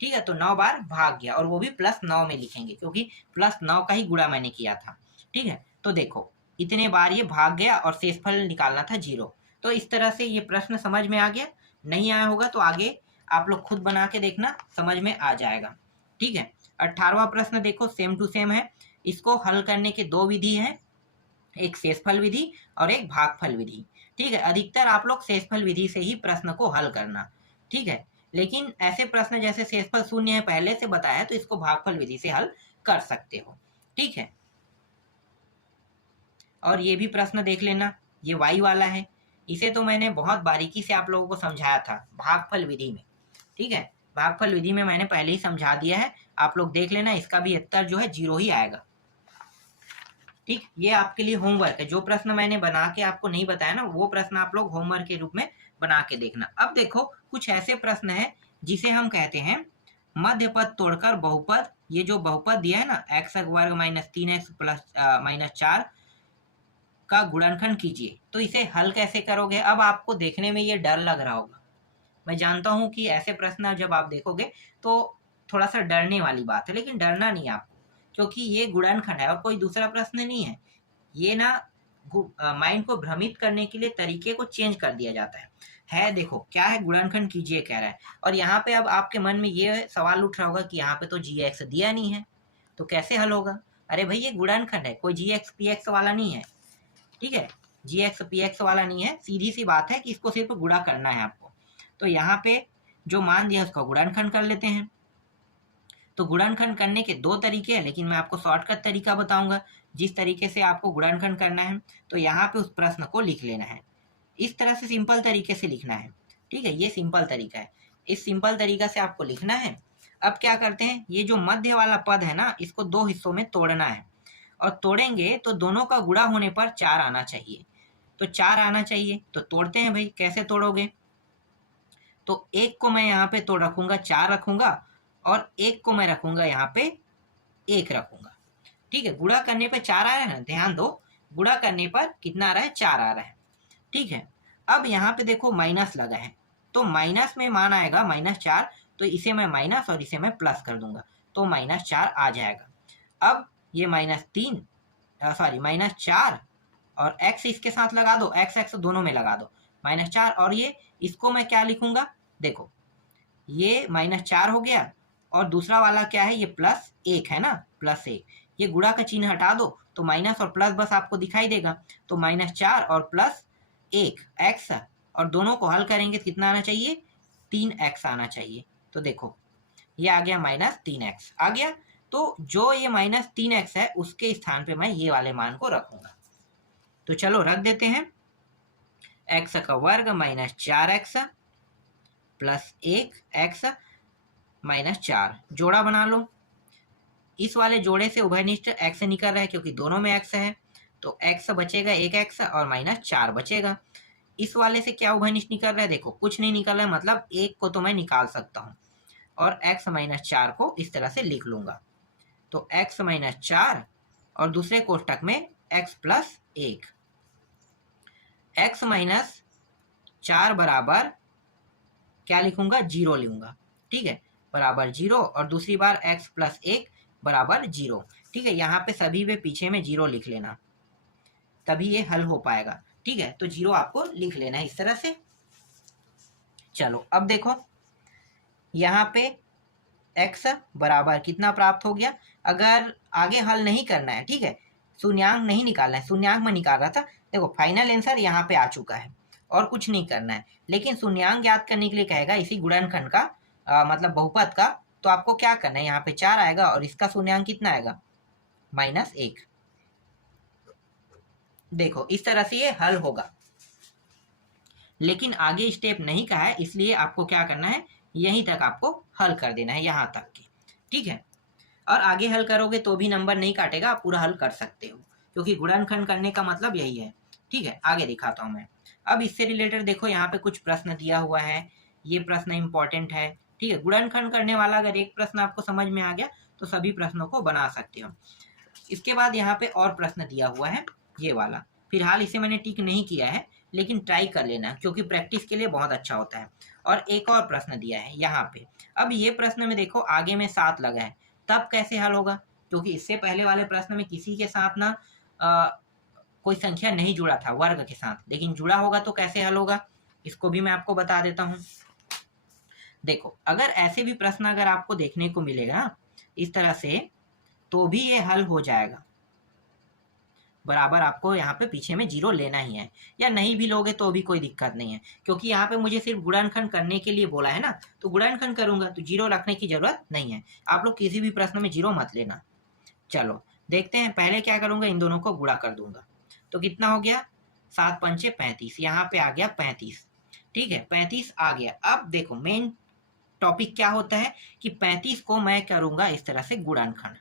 ठीक है, तो 9 बार भाग गया, और वो भी प्लस 9 में लिखेंगे, क्योंकि प्लस 9 का ही गुणा मैंने किया था। ठीक है, तो देखो इतने बार ये भाग गया, और शेषफल निकालना था 0। तो इस तरह से ये प्रश्न समझ में आ गया, नहीं आया होगा तो आगे आप लोग खुद बना के देखना, समझ में आ जाएगा। ठीक है, 18वां प्रश्न देखो, सेम टू सेम है। इसको हल करने के 2 विधि हैं, एक शेषफल विधि और एक भागफल विधि। ठीक है, अधिकतर आप लोग शेषफल विधि से ही प्रश्न को हल करना। ठीक है, लेकिन ऐसे प्रश्न जैसे शेषफल 0 है पहले से बताया, तो इसको भागफल विधि से हल कर सकते हो। ठीक है, और ये भी प्रश्न देख लेना, ये y वाला है, इसे तो मैंने बहुत बारीकी से आप लोगों को समझाया था भागफल विधि में। ठीक है, भागफल विधि में मैंने पहले ही समझा दिया है, आप लोग देख लेना, इसका भी उत्तर जो है 0 ही आएगा। ठीक, ये आपके लिए होमवर्क है, जो प्रश्न मैंने बना के आपको नहीं बताया ना, वो प्रश्न आप लोग होमवर्क के रूप में बना के देखना। अब देखो कुछ ऐसे प्रश्न है जिसे हम कहते हैं मध्य पद तोड़कर बहुपद। ये जो बहुपद दिया है ना, x वर्ग माइनस 3x प्लस माइनस 4 का गुणनखंड कीजिए, तो इसे हल कैसे करोगे। अब आपको देखने में ये डर लग रहा होगा, मैं जानता हूं कि ऐसे प्रश्न जब आप देखोगे तो थोड़ा सा डरने वाली बात है, लेकिन डरना नहीं आपको, क्योंकि ये गुणनखंड है और कोई दूसरा प्रश्न नहीं है। ये ना माइंड को भ्रमित करने के लिए तरीके को चेंज कर दिया जाता है। देखो क्या है, गुणनखंड कीजिए कह रहा है, और यहाँ पे अब आपके मन में ये सवाल उठ रहा होगा कि यहाँ पे तो gx दिया नहीं है, तो कैसे हल होगा। अरे भाई ये गुणनखंड है, कोई gx px वाला नहीं है। ठीक है, gx px वाला नहीं है, सीधी सी बात है कि इसको सिर्फ गुणा करना है आपको। तो यहाँ पे जो मान दिया उसका गुणनखंड कर लेते हैं। तो गुणनखंड करने के 2 तरीके हैं, लेकिन मैं आपको शॉर्टकट तरीका बताऊंगा जिस तरीके से आपको गुणनखंड करना है। तो यहाँ पे उस प्रश्न को लिख लेना है, इस तरह से सिंपल तरीके से लिखना है। ठीक है, ये सिंपल तरीका है, इस सिंपल तरीका से आपको लिखना है। अब क्या करते हैं, ये जो मध्य वाला पद है ना, इसको 2 हिस्सों में तोड़ना है, और तोड़ेंगे तो दोनों का गुणा होने पर 4 आना चाहिए। तो 4 आना चाहिए, तो तोड़ते हैं भाई, कैसे तोड़ोगे। तो एक को मैं यहाँ पे तोड़ रखूंगा, 4 रखूंगा, और एक को मैं रखूंगा यहाँ पे 1 रखूंगा। ठीक है, गुणा करने पे 4 आ रहा है ना, ध्यान दो, गुणा करने पर कितना आ रहा है, 4 आ रहा है। ठीक है, अब यहाँ पे देखो माइनस लगा है, तो माइनस में मान आएगा -4, तो इसे मैं माइनस और इसे मैं प्लस कर दूंगा, तो -4 आ जाएगा। अब ये -3 सॉरी -4 और x इसके साथ लगा दो, x दोनों में लगा दो, -4, और ये इसको मैं क्या लिखूंगा, देखो ये -4 हो गया, और दूसरा वाला क्या है, ये +1 है ना, +1, ये गुणा का चिन्ह हटा दो, तो माइनस और प्लस बस आपको दिखाई देगा, तो -4 और +1 x, और दोनों को हल करेंगे तो कितना आना चाहिए, 3x आना चाहिए। तो देखो ये आ गया -3x आ गया, तो जो ये -3x है उसके स्थान पे मैं ये वाले मान को रखूंगा। तो चलो रख देते हैं, x का वर्ग -4x प्लस 1x -4, जोड़ा बना लो। इस वाले जोड़े से उभयनिष्ठ x निकल रहा है, क्योंकि दोनों में x है, तो x बचेगा 1x और -4 बचेगा। इस वाले से क्या उभयनिष्ठ निकल रहा है, देखो कुछ नहीं निकल रहा है, मतलब एक को तो मैं निकाल सकता हूँ और x माइनस 4 को इस तरह से लिख लूंगा। तो x माइनस 4 और दूसरे कोष्टक में x प्लस 1, x माइनस 4 बराबर क्या लिखूंगा, 0 लिखूंगा, ठीक है, बराबर 0 और दूसरी बार x प्लस 1 बराबर 0, ठीक है। यहाँ पे सभी में पीछे में 0 लिख लेना, तभी ये हल हो पाएगा, ठीक है। तो 0 आपको लिख लेना है इस तरह से। चलो अब देखो यहाँ पे x बराबर कितना प्राप्त हो गया। अगर आगे हल नहीं करना है, ठीक है, शून्यांक नहीं निकालना है, शून्यांक में निकाल रहा था, देखो फाइनल आंसर यहाँ पे आ चुका है और कुछ नहीं करना है। लेकिन शून्यांक ज्ञात करने के लिए कहेगा इसी गुणनखंड का मतलब बहुपद का, तो आपको क्या करना है, यहाँ पे 4 आएगा और इसका शून्यांक कितना आएगा, -1। देखो इस तरह से ये हल होगा, लेकिन आगे स्टेप नहीं कहा है, इसलिए आपको क्या करना है, यहीं तक आपको हल कर देना है, यहाँ तक के, ठीक है। और आगे हल करोगे तो भी नंबर नहीं काटेगा, आप पूरा हल कर सकते हो, क्योंकि गुणनखंड करने का मतलब यही है, ठीक है। आगे दिखाता हूँ मैं। अब इससे रिलेटेड देखो यहाँ पे कुछ प्रश्न दिया हुआ है, ये प्रश्न इंपॉर्टेंट है, ठीक है। गुणनखंड करने वाला अगर एक प्रश्न आपको समझ में आ गया तो सभी प्रश्नों को बना सकते हो। इसके बाद यहाँ पे और प्रश्न दिया हुआ है, ये वाला फिलहाल इसे मैंने टिक नहीं किया है, लेकिन ट्राई कर लेना क्योंकि प्रैक्टिस के लिए बहुत अच्छा होता है। और एक और प्रश्न दिया है यहाँ पे। अब ये प्रश्न में देखो आगे में 7 लगा है, तब कैसे हल होगा, क्योंकि इससे पहले वाले प्रश्न में किसी के साथ ना कोई संख्या नहीं जुड़ा था वर्ग के साथ, लेकिन जुड़ा होगा तो कैसे हल होगा, इसको भी मैं आपको बता देता हूँ। देखो अगर ऐसे भी प्रश्न अगर आपको देखने को मिलेगा इस तरह से, तो भी ये हल हो जाएगा। बराबर आपको यहाँ पे पीछे में 0 लेना ही है, या नहीं भी लोगे तो भी कोई दिक्कत नहीं है, क्योंकि यहाँ पे मुझे सिर्फ गुणनखंड करने के लिए बोला है ना, तो गुणनखंड करूंगा तो 0 रखने की जरूरत नहीं है। आप लोग किसी भी प्रश्न में 0 मत लेना। चलो देखते हैं, पहले क्या करूंगा, इन दोनों को गुणा कर दूंगा, तो कितना हो गया, 7 पंचे 35, यहाँ पे आ गया 35, ठीक है, 35 आ गया। अब देखो मेन टॉपिक क्या होता है कि 35 को मैं करूंगा इस तरह से गुणनखंड,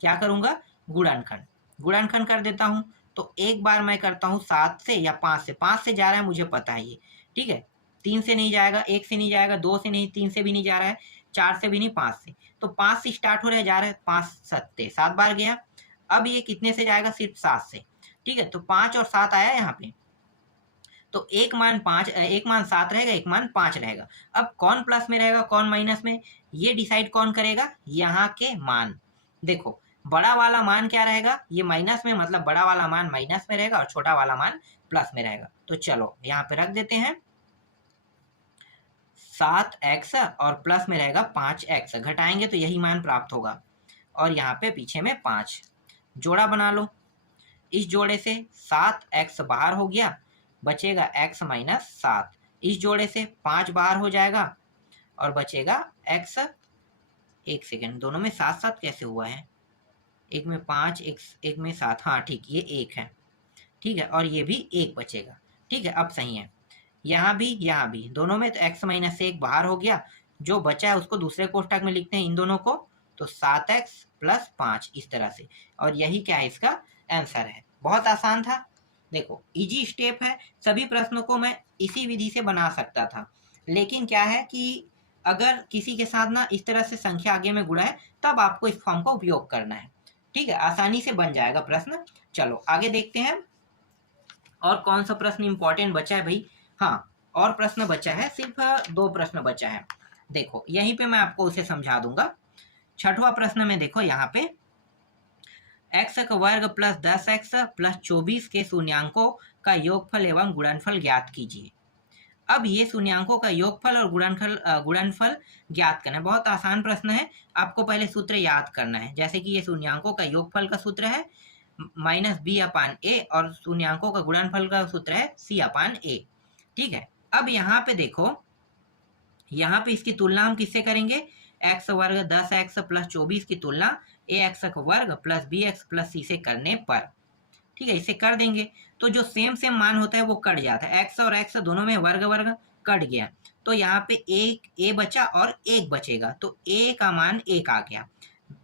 क्या करूंगा, गुणनखंड, गुणनखंड कर देता हूं। तो एक बार मैं करता हूं 7 से या 5 से, 5 से जा रहा है मुझे पता है ये, ठीक है, 3 से नहीं जाएगा, 1 से नहीं जाएगा, 2 से नहीं, 3 से भी नहीं जा रहा है, 4 से भी नहीं, 5 से, तो 5 से स्टार्ट हो रहा है, जा रहा है 5 सत्ते 7 बार गया। अब ये कितने से जाएगा, सिर्फ 7 से, ठीक है, तो 5 और 7 आया यहाँ पे, तो एक मान 5, एक मान 7 रहेगा, एक मान 5 रहेगा। अब कौन प्लस में रहेगा कौन माइनस में, ये डिसाइड कौन करेगा, यहाँ के मान। देखो बड़ा वाला मान क्या रहेगा, ये माइनस में, मतलब बड़ा वाला मान माइनस में रहेगा और छोटा वाला मान प्लस में रहेगा। तो चलो यहाँ पे रख देते हैं 7x और प्लस में रहेगा 5x, घटाएंगे तो यही मान प्राप्त होगा, और यहाँ पे पीछे में 5, जोड़ा बना लो। इस जोड़े से 7x बाहर हो गया, बचेगा x माइनस 7, इस जोड़े से 5 बाहर हो जाएगा और बचेगा x, एक सेकेंड, दोनों में 7 7 कैसे हुआ है, एक में 5 एक में 7, हाँ ठीक, ये 1 है, ठीक है, और ये भी 1 बचेगा, ठीक है, अब सही है। यहाँ भी दोनों में तो x माइनस 1 बाहर हो गया, जो बचा है उसको दूसरे कोष्ठक में लिखते हैं इन दोनों को, तो 7x प्लस 5 इस तरह से, और यही क्या है, इसका आंसर है। बहुत आसान था, देखो इजी स्टेप है, सभी प्रश्नों को मैं इसी विधि से बना सकता था, लेकिन क्या है कि अगर किसी के साथ ना इस तरह से संख्या आगे में गुणा है, तब आपको इस फॉर्म का उपयोग करना है, ठीक है, आसानी से बन जाएगा प्रश्न। चलो आगे देखते हैं और कौन सा प्रश्न इंपॉर्टेंट बचा है भाई। हाँ और प्रश्न बचा है, सिर्फ 2 प्रश्न बचा है, देखो यहीं पे मैं आपको उसे समझा दूंगा। छठवां प्रश्न में देखो यहाँ पे x का वर्ग प्लस 10x प्लस 24 के शून्यांकों का योगफल एवं गुणनफल ज्ञात कीजिए। अब ये शून्यांकों का योगफल और गुणनफल ज्ञात करना है, बहुत आसान प्रश्न है, आपको पहले सूत्र याद करना है। जैसे कि ये शून्यांकों का योगफल का सूत्र है -b/a और शून्यांकों का गुणनफल का सूत्र है c/a, ठीक है। अब यहाँ पे देखो, यहाँ पे इसकी तुलना हम किससे करेंगे, x वर्ग 10x प्लस 24 की तुलना ax वर्ग प्लस bx प्लस c से करने पर, ठीक है, इसे कर देंगे तो जो सेम मान होता है वो कट जाता है, x और x दोनों में वर्ग वर्ग कट गया, तो यहाँ पे एक a बचा और 1 बचेगा, तो a का मान 1 आ गया,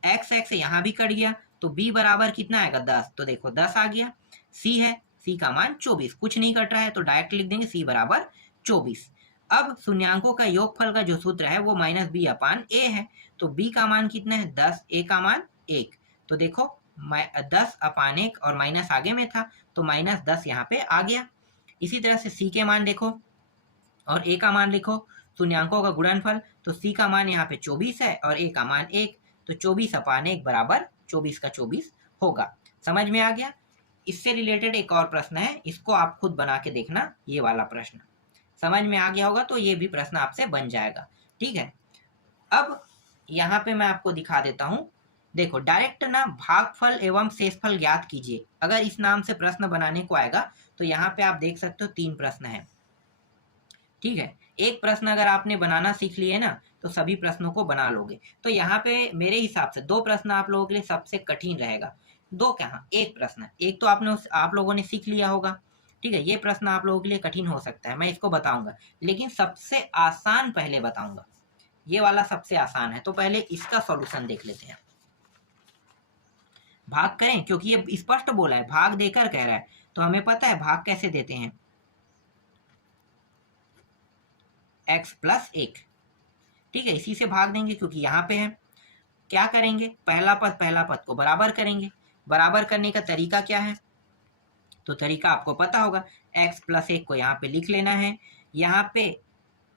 x यहाँ भी कट गया, तो b बराबर कितना आएगा 10, तो देखो 10 आ गया, c है सी का मान 24, कुछ नहीं कट रहा है तो डायरेक्ट लिख देंगे सी बराबर 24। अब शून्यांकों का योगफल का जो सूत्र है वो -b/a है, तो b का मान कितना है 10, a का मान 1। तो देखो 10/1 और माइनस आगे में था तो -10 यहाँ पे आ गया। इसी तरह से c के मान देखो और a का मान लिखो, शून्यांकों का गुणनफल, तो c का मान यहाँ पे 24 है और a का मान 1, तो 24/1 बराबर 24 का 24 होगा। समझ में आ गया। इससे रिलेटेड एक और प्रश्न है, इसको आप खुद बना के देखना। ये वाला प्रश्न समझ में आ गया होगा तो ये भी प्रश्न आपसे बन जाएगा। ठीक है, अब यहाँ पे मैं आपको दिखा देता हूँ। देखो डायरेक्ट ना भागफल एवं शेषफल ज्ञात कीजिए, अगर इस नाम से प्रश्न बनाने को आएगा तो यहाँ पे आप देख सकते हो 3 प्रश्न है। ठीक है, एक प्रश्न अगर आपने बनाना सीख लिए ना तो सभी प्रश्नों को बना लोगे। तो यहाँ पे मेरे हिसाब से 2 प्रश्न आप लोगों के लिए सबसे कठिन रहेगा। 2 क्या, एक प्रश्न, एक तो आप लोगों ने सीख लिया होगा। ठीक है, ये प्रश्न आप लोगों के लिए कठिन हो सकता है, मैं इसको बताऊंगा, लेकिन सबसे आसान पहले बताऊंगा। ये वाला सबसे आसान है, तो पहले इसका सॉल्यूशन देख लेते हैं। भाग करें, क्योंकि ये स्पष्ट बोला है, भाग देकर कह रहा है, तो हमें पता है भाग कैसे देते हैं, x+1। ठीक है, इसी से भाग देंगे क्योंकि यहाँ पे है। क्या करेंगे, पहला पद को बराबर करेंगे। बराबर करने का तरीका क्या है, तो तरीका आपको पता होगा, x+1 को यहाँ पे लिख लेना है। यहाँ पे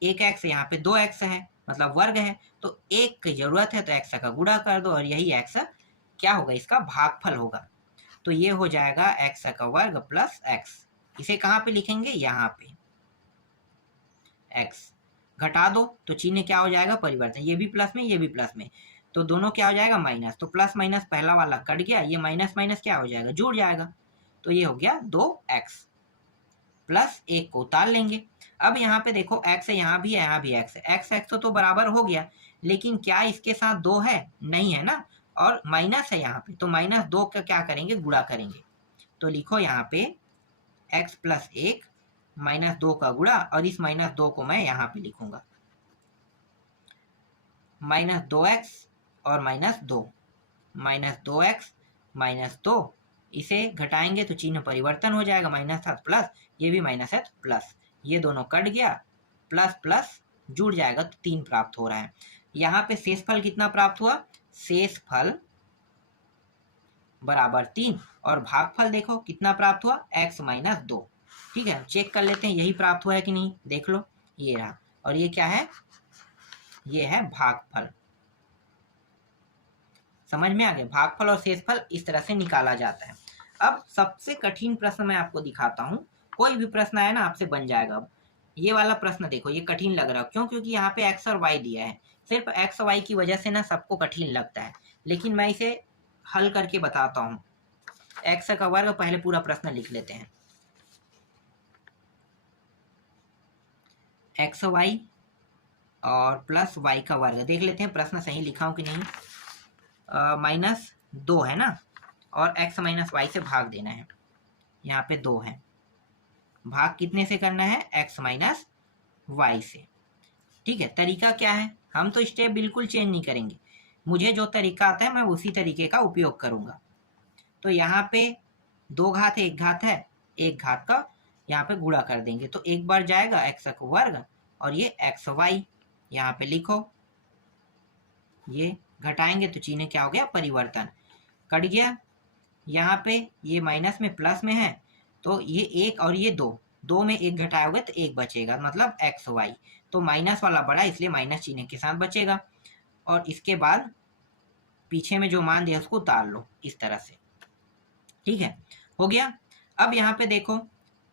1x, यहाँ पे 2x है, मतलब वर्ग है, तो 1 की जरूरत है तो x का गुणा कर दो और यही x क्या होगा, इसका भागफल होगा। तो ये हो जाएगा x का वर्ग प्लस x। इसे कहाँ पे लिखेंगे, यहाँ पे x। घटा दो तो चिन्ह क्या हो जाएगा, परिवर्तन, ये भी प्लस में ये भी प्लस में, तो दोनों क्या हो जाएगा माइनस, तो प्लस माइनस पहला वाला कट गया, ये माइनस माइनस क्या हो जाएगा, जुड़ जाएगा, तो ये हो गया 2x प्लस 1 को उतार लेंगे। अब यहाँ पे देखो x है, यहाँ भी है, यहाँ भी x है, x तो बराबर हो गया, लेकिन क्या इसके साथ 2 है, नहीं है ना, और माइनस है यहाँ पे, तो -2 का क्या करेंगे, गुणा करेंगे। तो लिखो यहाँ पे x+1 -2 का गुणा, और इस -2 को मैं यहाँ पे लिखूंगा -2x और -2, -2x -2, इसे घटाएंगे तो चिन्ह परिवर्तन हो जाएगा, -7 प्लस, ये भी -7 प्लस, ये दोनों कट गया, प्लस प्लस जुड़ जाएगा तो 3 प्राप्त हो रहा है। यहाँ पे शेषफल कितना प्राप्त हुआ, शेषफल बराबर 3, और भागफल देखो कितना प्राप्त हुआ, x-2। ठीक है, चेक कर लेते हैं यही प्राप्त हुआ है कि नहीं, देख लो, ये रहा, और ये क्या है, ये है भागफल। समझ में आ गया, भागफल और शेषफल इस तरह से निकाला जाता है। अब सबसे कठिन प्रश्न मैं आपको दिखाता हूँ, कोई भी प्रश्न आया ना आपसे बन जाएगा। अब ये वाला प्रश्न देखो, ये कठिन लग रहा है, क्यों, क्योंकि यहाँ पे x और y दिया है, सिर्फ x y की वजह से ना सबको कठिन लगता है, लेकिन मैं इसे हल करके बताता हूँ। x का वर्ग, पहले पूरा प्रश्न लिख लेते हैं, xy और प्लस y का वर्ग, देख लेते हैं प्रश्न सही लिखा हूँ कि नहीं। -2 है ना, और x -y से भाग देना है, यहाँ पे 2 है, भाग कितने से करना है, x -y से। ठीक है, तरीका क्या है, हम तो स्टेप बिल्कुल चेंज नहीं करेंगे, मुझे जो तरीका आता है मैं उसी तरीके का उपयोग करूंगा। तो यहाँ पे 2 घात है, 1 घात है, 1 घात का यहाँ पे गुणा कर देंगे, तो एक बार जाएगा x का वर्ग और ये xy यहाँ पे लिखो, ये घटाएंगे तो चिन्ह क्या हो गया, परिवर्तन, कट गया। यहाँ पे ये माइनस में प्लस में है, तो ये 1 और ये 2 में 1 घटाओगे तो 1 बचेगा, मतलब xy, तो माइनस वाला बड़ा इसलिए माइनस चिन्ह के साथ बचेगा, और इसके बाद पीछे में जो मान दिया उसको उतार लो इस तरह से। ठीक है, हो गया। अब यहाँ पे देखो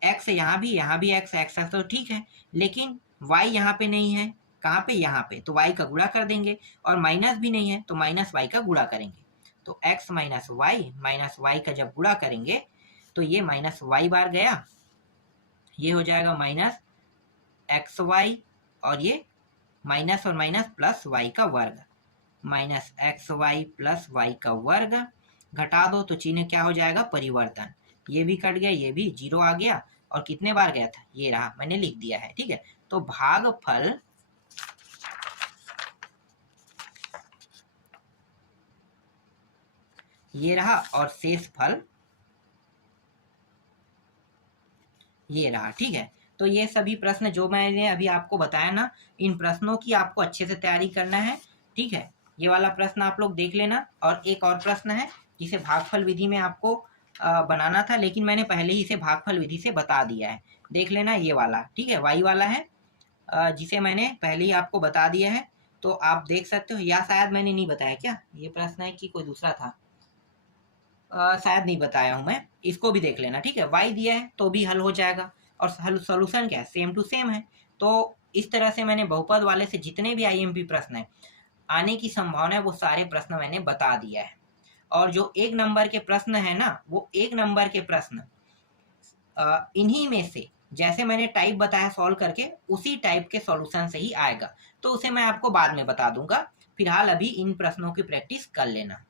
x यहाँ भी x तो ठीक है, लेकिन y यहाँ पे नहीं है, कहाँ पे, यहाँ पे, तो y का गुणा कर देंगे, और माइनस भी नहीं है तो -y का गुणा करेंगे, तो x -y का जब गुणा करेंगे तो ये -y बार गया, ये हो जाएगा -xy, और ये माइनस और माइनस प्लस y का वर्ग, -xy प्लस y का वर्ग, घटा दो तो चिन्ह क्या हो जाएगा, परिवर्तन, ये भी कट गया, ये भी 0 आ गया, और कितने बार गया था, ये रहा, मैंने लिख दिया है। ठीक है, तो भागफल ये रहा और शेषफल ये रहा, ठीक है। तो ये सभी प्रश्न जो मैंने अभी आपको बताया ना, इन प्रश्नों की आपको अच्छे से तैयारी करना है, ठीक है। ये वाला प्रश्न आप लोग देख लेना। और एक और प्रश्न है जिसे भागफल विधि में आपको बनाना था, लेकिन मैंने पहले ही इसे भागफल विधि से बता दिया है। देख लेना ये वाला, ठीक है, वाई वाला है, जिसे मैंने पहले ही आपको बता दिया है। तो आप देख सकते हो, या शायद मैंने नहीं बताया क्या, ये प्रश्न है कि कोई दूसरा था, शायद नहीं बताया हूं मैं। इसको भी देख लेना, ठीक है। वाई दिया है तो भी हल हो जाएगा, और सोल्यूशन क्या है, सेम टू सेम है। तो इस तरह से मैंने बहुपद वाले से जितने भी आईएमपी प्रश्न है आने की संभावना है, वो सारे प्रश्न मैंने बता दिया है। और जो 1 नंबर के प्रश्न है ना, वो 1 नंबर के प्रश्न इन्हीं में से जैसे मैंने टाइप बताया सॉल्व करके, उसी टाइप के सॉल्यूशन से ही आएगा। तो उसे मैं आपको बाद में बता दूंगा। फिलहाल अभी इन प्रश्नों की प्रैक्टिस कर लेना।